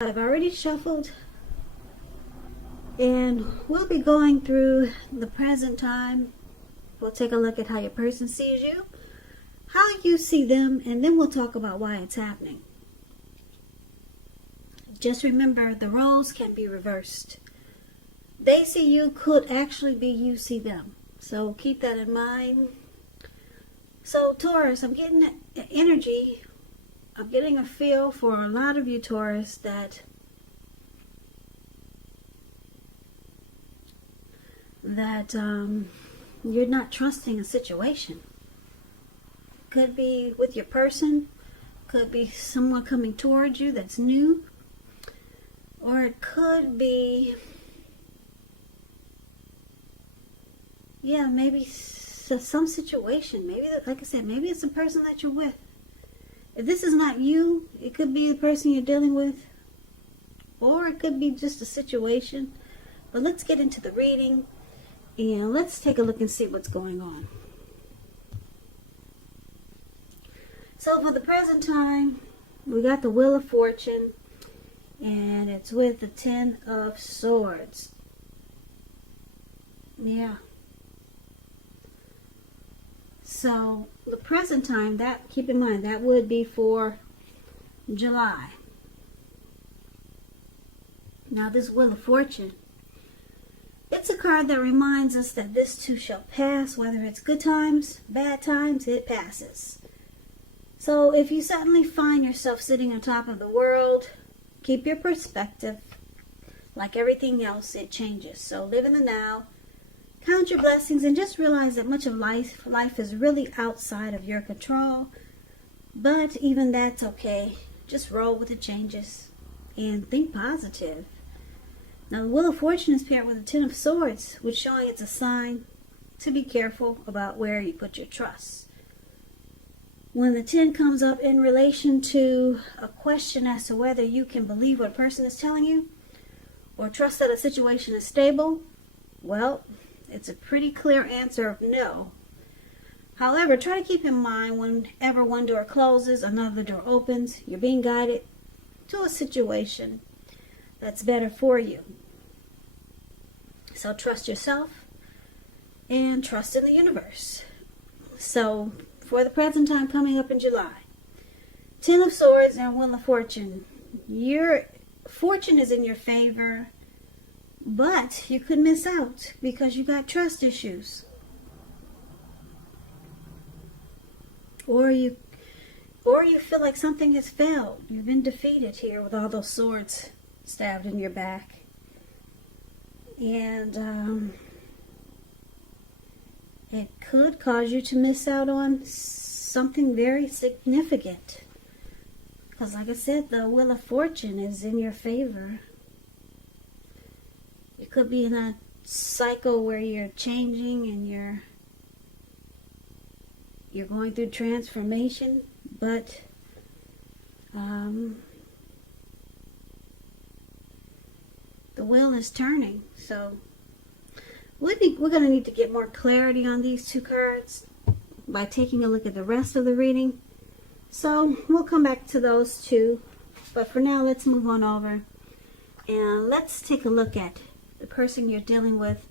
I've already shuffled, and we'll be going through the present time. We'll take a look at how your person sees you, how you see them, and then we'll talk about why it's happening. Just remember, the roles can be reversed. They see you could actually be you see them. So keep that in mind. So Taurus, I'm getting energy. I'm getting a feel for a lot of you Taurus that you're not trusting a situation. Could be with your person, could be someone coming towards you that's new, or it could be, maybe some situation. Maybe, like I said, maybe it's a person that you're with. If this is not you, it could be the person you're dealing with, or it could be just a situation. But let's get into the reading, and let's take a look and see what's going on. So for the present time, we got the Wheel of Fortune, and it's with the 10 of Swords. Yeah. So the present time, that, keep in mind, that would be for July. Now this Wheel of Fortune, it's a card that reminds us that this too shall pass. Whether it's good times, bad times, it passes. So if you suddenly find yourself sitting on top of the world, keep your perspective. Like everything else, it changes. So live in the now. Count your blessings and just realize that much of life is really outside of your control. But even that's okay. Just roll with the changes and think positive. Now the Wheel of Fortune is paired with the 10 of Swords, which is showing it's a sign to be careful about where you put your trust. When the 10 comes up in relation to a question as to whether you can believe what a person is telling you or trust that a situation is stable, well, it's a pretty clear answer of no. However, try to keep in mind whenever one door closes, another door opens. You're being guided to a situation that's better for you. So trust yourself and trust in the universe. So for the present time coming up in July, 10 of Swords and Wheel of Fortune. Your fortune is in your favor. But you could miss out because you got trust issues. Or you feel like something has failed. You've been defeated here with all those swords stabbed in your back. And it could cause you to miss out on something very significant. Because like I said, the Wheel of Fortune is in your favor. You could be in a cycle where you're changing and you're going through transformation, but the wheel is turning. So we're going to need to get more clarity on these two cards by taking a look at the rest of the reading. So we'll come back to those two, but for now let's move on over and let's take a look at the person you're dealing with,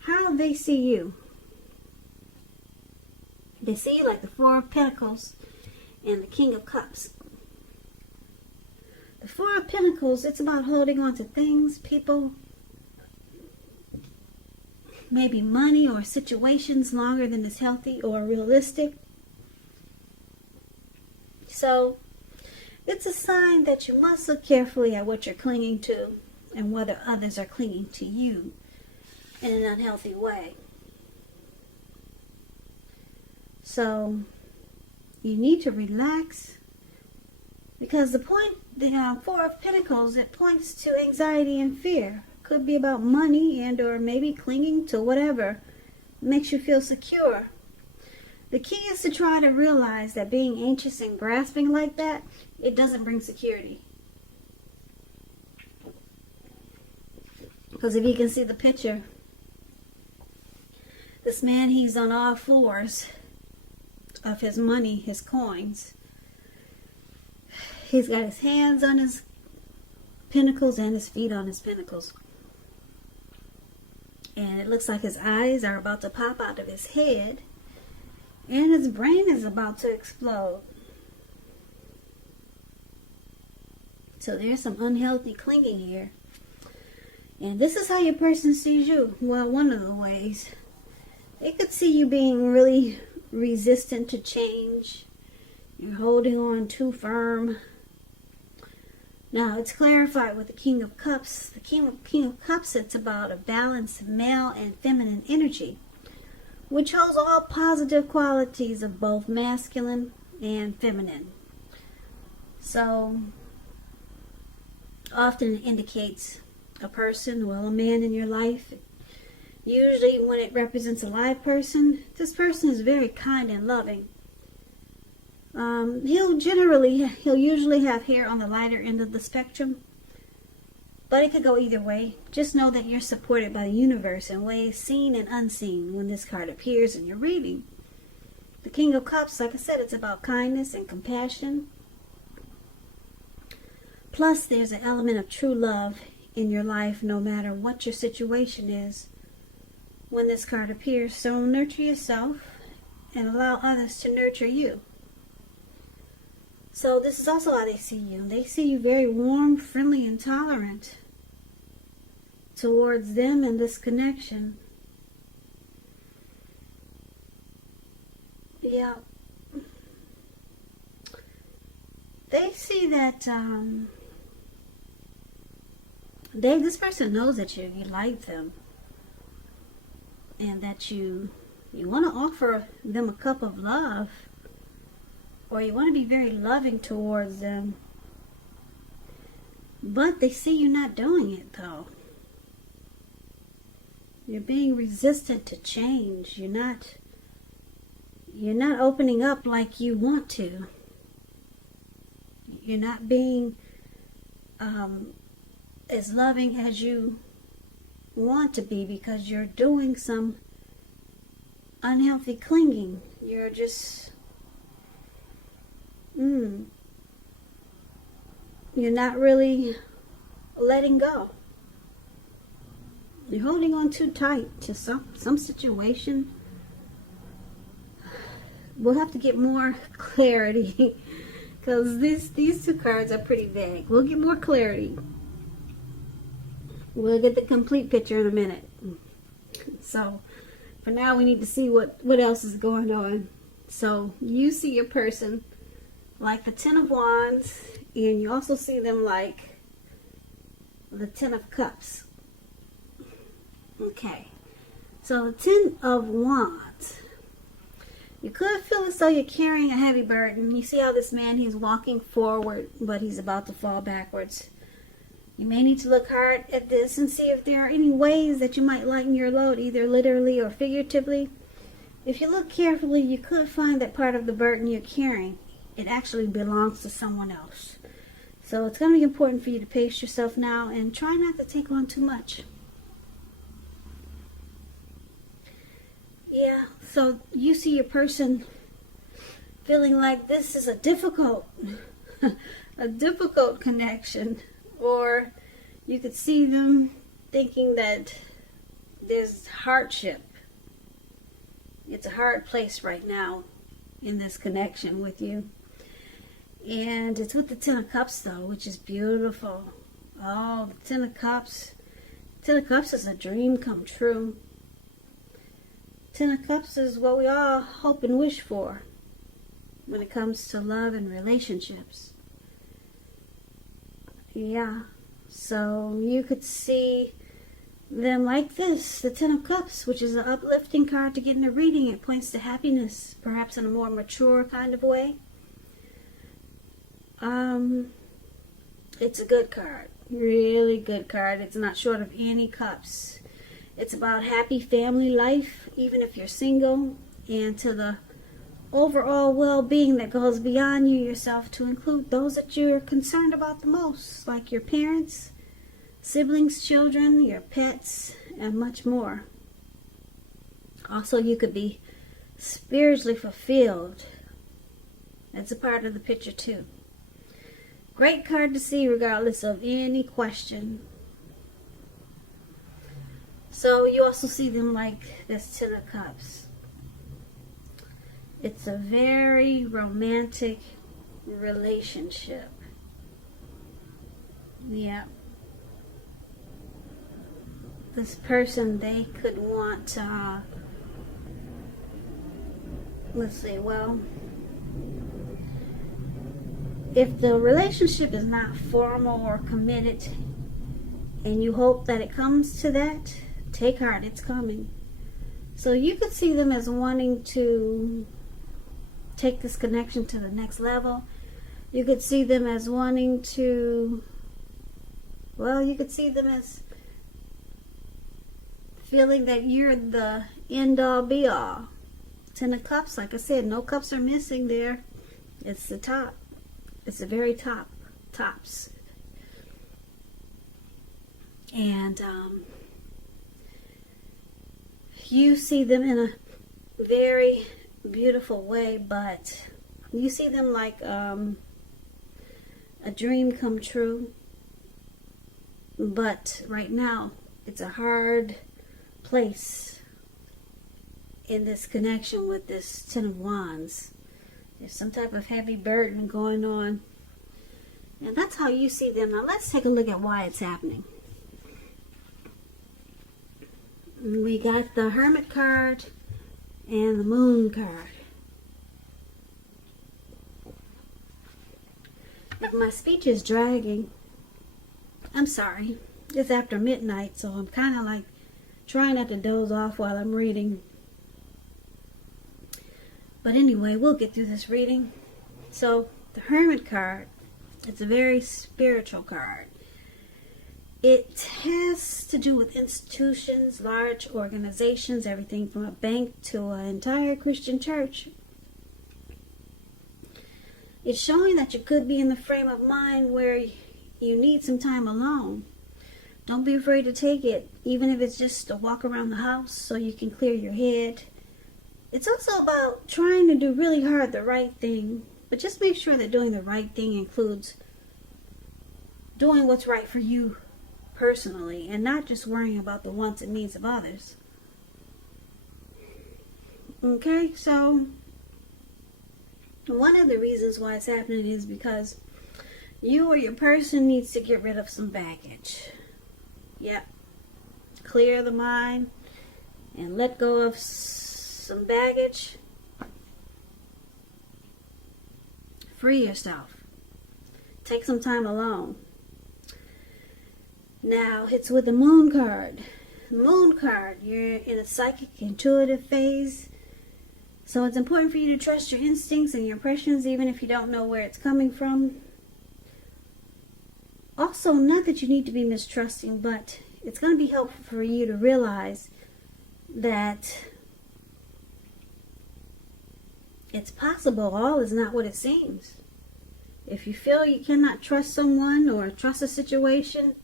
how they see you. They see you like the Four of Pentacles and the King of Cups. The Four of Pentacles, it's about holding on to things, people, maybe money or situations longer than is healthy or realistic. So it's a sign that you must look carefully at what you're clinging to and whether others are clinging to you in an unhealthy way. So you need to relax, because the Four of Pentacles, it points to anxiety and fear. Could be about money and or maybe clinging to whatever makes you feel secure. The key is to try to realize that being anxious and grasping like that, it doesn't bring security. Because if you can see the picture, this man, he's on all fours of his money, his coins. He's got his hands on his pentacles and his feet on his pentacles. And it looks like his eyes are about to pop out of his head. And his brain is about to explode. So there's some unhealthy clinging here. And this is how your person sees you. Well, one of the ways. They could see you being really resistant to change. You're holding on too firm. Now, it's clarified with the King of Cups. The King of Cups, it's about a balance of male and feminine energy, which holds all positive qualities of both masculine and feminine. So, often it indicates a person, well, a man in your life. Usually when it represents a live person, this person is very kind and loving. He'll usually have hair on the lighter end of the spectrum, but it could go either way. Just know that you're supported by the universe in ways seen and unseen when this card appears in your reading. The King of Cups, like I said, it's about kindness and compassion. Plus, there's an element of true love in your life, no matter what your situation is, when this card appears. So nurture yourself and allow others to nurture you. So this is also how they see you. They see you very warm, friendly, and tolerant towards them and this connection. Yeah. They see that this person knows that you like them, and that you want to offer them a cup of love, or you want to be very loving towards them. But they see you not doing it, though. You're being resistant to change. You're not opening up like you want to. You're not being as loving as you want to be, because you're doing some unhealthy clinging. You're just you're not really letting go. You're holding on too tight to some situation. We'll have to get more clarity because these two cards are pretty vague. We'll get more clarity. We'll get the complete picture in a minute. So for now, we need to see what else is going on. So you see your person like the Ten of Wands, and you also see them like the Ten of Cups. Okay, so the Ten of Wands. You could feel as though you're carrying a heavy burden. You see how this man, he's walking forward, but he's about to fall backwards. You may need to look hard at this and see if there are any ways that you might lighten your load, either literally or figuratively. If you look carefully, you could find that part of the burden you're carrying, it actually belongs to someone else. So it's going to be important for you to pace yourself now and try not to take on too much. Yeah, so you see your person feeling like this is a difficult connection. Or you could see them thinking that there's hardship. It's a hard place right now in this connection with you. And it's with the Ten of Cups, though, which is beautiful. Oh, the Ten of Cups. Ten of Cups is a dream come true. Ten of Cups is what we all hope and wish for when it comes to love and relationships. Yeah, so you could see them like this, the Ten of Cups, which is an uplifting card to get in a reading. It points to happiness, perhaps in a more mature kind of way. It's a good card, really good card. It's not short of any cups. It's about happy family life, even if you're single, and to the overall well-being that goes beyond you yourself, to include those that you're concerned about the most, like your parents, siblings, children, your pets, and much more. Also, you could be spiritually fulfilled. That's a part of the picture too. Great card to see regardless of any question. So you also see them like this Ten of Cups. It's a very romantic relationship. Yeah. This person, they could want, let's see, well, if the relationship is not formal or committed and you hope that it comes to that, take heart, it's coming. So you could see them as wanting to take this connection to the next level. You could see them as wanting to, well, you could see them as feeling that you're the end all be all. Ten of Cups, like I said, no cups are missing there. It's the top. It's the very top. Tops. And you see them in a very beautiful way, but you see them like a dream come true. But right now, it's a hard place in this connection with this Ten of Wands. There's some type of heavy burden going on. And that's how you see them. Now let's take a look at why it's happening. We got the Hermit card and the Moon card. If my speech is dragging, I'm sorry. It's after midnight, so I'm kind of like trying not to doze off while I'm reading. But anyway, we'll get through this reading. So, the Hermit card, it's a very spiritual card. It has to do with institutions, large organizations, everything from a bank to an entire Christian church. It's showing that you could be in the frame of mind where you need some time alone. Don't be afraid to take it, even if it's just a walk around the house so you can clear your head. It's also about trying to do really hard the right thing, but just make sure that doing the right thing includes doing what's right for you personally and not just worrying about the wants and needs of others. Okay, so one of the reasons why it's happening is because you or your person needs to get rid of some baggage. Yep. Clear the mind and let go of some baggage. Free yourself. Take some time alone. Now, it's with the Moon card. Moon card, you're in a psychic, intuitive phase. So it's important for you to trust your instincts and your impressions, even if you don't know where it's coming from. Also, not that you need to be mistrusting, but it's going to be helpful for you to realize that it's possible all is not what it seems. If you feel you cannot trust someone or trust a situation,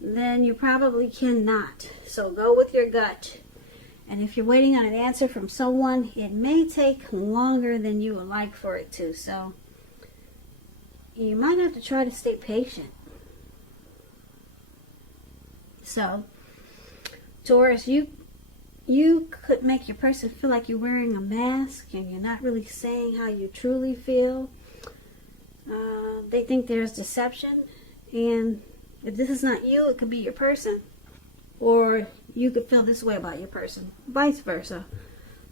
then you probably cannot. So go with your gut. And if you're waiting on an answer from someone, it may take longer than you would like for it to. So you might have to try to stay patient. So, Taurus, you could make your person feel like you're wearing a mask and you're not really saying how you truly feel. They think there's deception, and if this is not you, it could be your person. Or you could feel this way about your person, vice versa.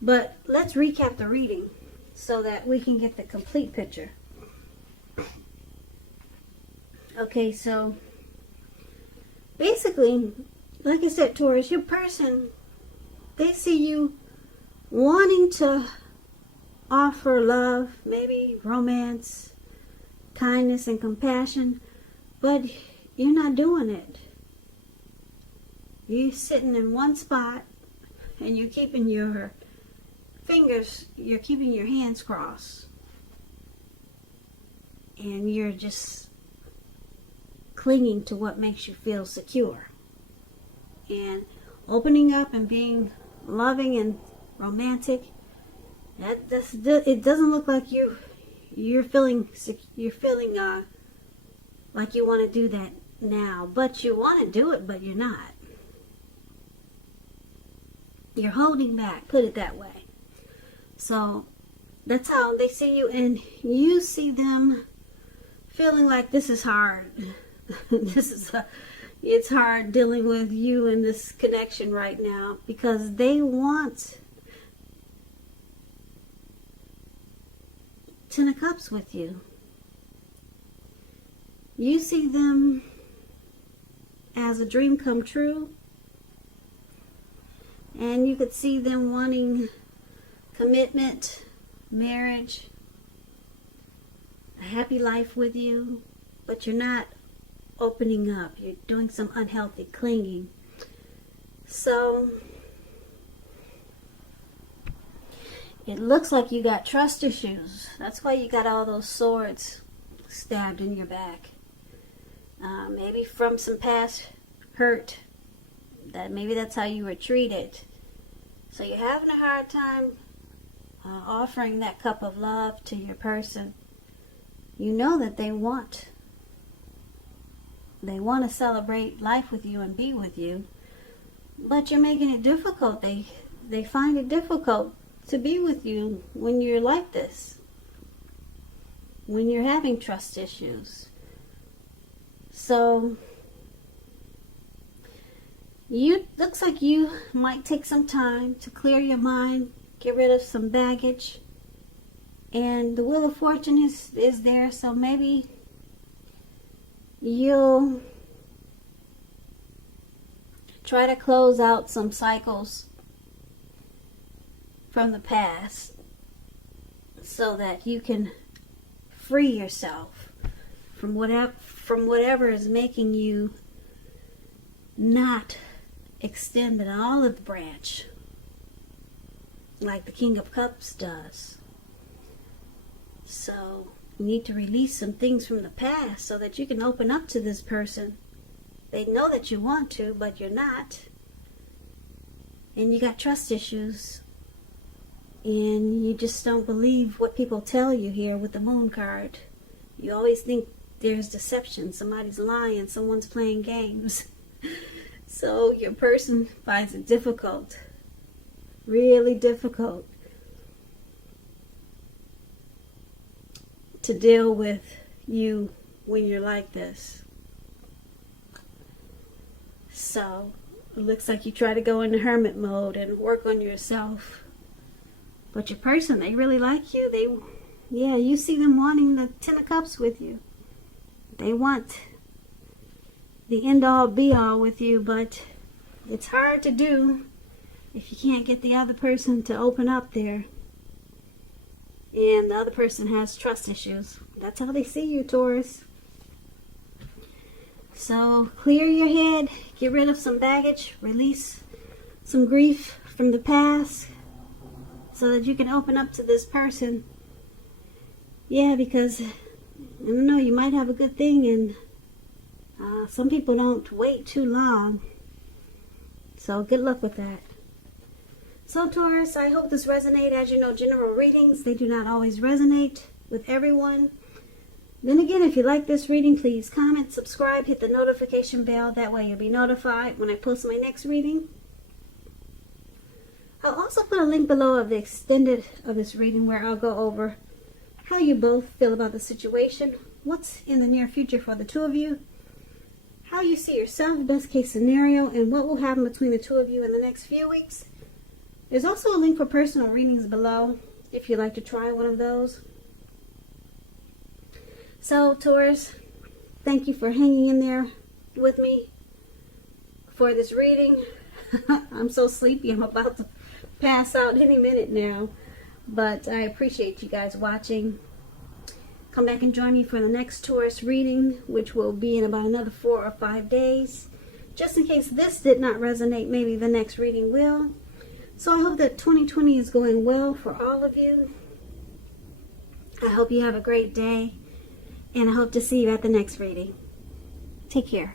But let's recap the reading so that we can get the complete picture. Okay, so basically, like I said, Taurus, your person, they see you wanting to offer love, maybe romance, kindness, and compassion, but you're not doing it. You're sitting in one spot and you're keeping your fingers, you're keeping your hands crossed. And you're just clinging to what makes you feel secure. And opening up and being loving and romantic, it doesn't look like you're feeling like you want to do that now. But you want to do it, but you're not. You're holding back, put it that way. So that's how they see you, and you see them feeling like this is hard. It's hard dealing with you in this connection right now, because they want Ten of Cups with you. You see them as a dream come true, and you could see them wanting commitment, marriage, a happy life with you, but you're not opening up. You're doing some unhealthy clinging. So it looks like you got trust issues. That's why you got all those swords stabbed in your back. Maybe from some past hurt. Maybe that's how you were treated. So you're having a hard time offering that cup of love to your person. You know that they want to celebrate life with you and be with you, but you're making it difficult. They find it difficult to be with you when you're like this, when you're having trust issues. So looks like you might take some time to clear your mind, get rid of some baggage, and the Wheel of Fortune is there. So maybe you'll try to close out some cycles from the past so that you can free yourself from whatever is making you not extend an olive branch like the King of Cups does. So you need to release some things from the past so that you can open up to this person. They know that you want to, but you're not. And you got trust issues. And you just don't believe what people tell you here with the Moon card. You always think there's deception. Somebody's lying. Someone's playing games. So your person finds it difficult. Really difficult to deal with you when you're like this. So it looks like you try to go into hermit mode and work on yourself. But your person, they really like you. You see them wanting the Ten of Cups with you. They want the end-all be-all with you, but it's hard to do if you can't get the other person to open up there. And the other person has trust issues. That's how they see you, Taurus. So clear your head, get rid of some baggage, release some grief from the past so that you can open up to this person. Yeah, because, I don't know, you might have a good thing, and some people don't wait too long. So good luck with that. So Taurus, I hope this resonates. As you know, general readings, they do not always resonate with everyone. Then again, if you like this reading, please comment, subscribe, hit the notification bell. That way you'll be notified when I post my next reading. I'll also put a link below of the extended of this reading where I'll go over how you both feel about the situation, what's in the near future for the two of you, how you see yourself, best case scenario, and what will happen between the two of you in the next few weeks. There's also a link for personal readings below if you'd like to try one of those. So, Taurus, thank you for hanging in there with me for this reading. I'm so sleepy. I'm about to pass out any minute now. But I appreciate you guys watching. Come back and join me for the next Taurus reading, which will be in about another 4 or 5 days. Just in case this did not resonate, maybe the next reading will. So I hope that 2020 is going well for all of you. I hope you have a great day. And I hope to see you at the next reading. Take care.